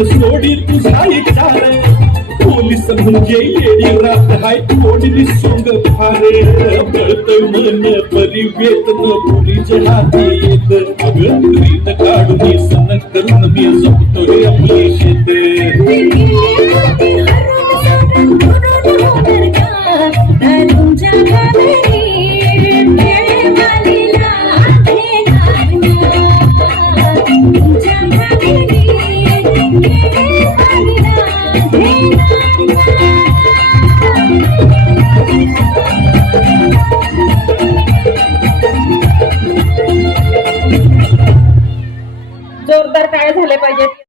सोडी तुझा इचार पोलीस म्हणजे येडी रात हाय कोणी सोंग फारे कळत मन परी वेतन पुरीचे हाती येत अगं काढून सण करून मी जपतोय आपली शेत जोरदार टाळ्या झाल्या पाहिजेत.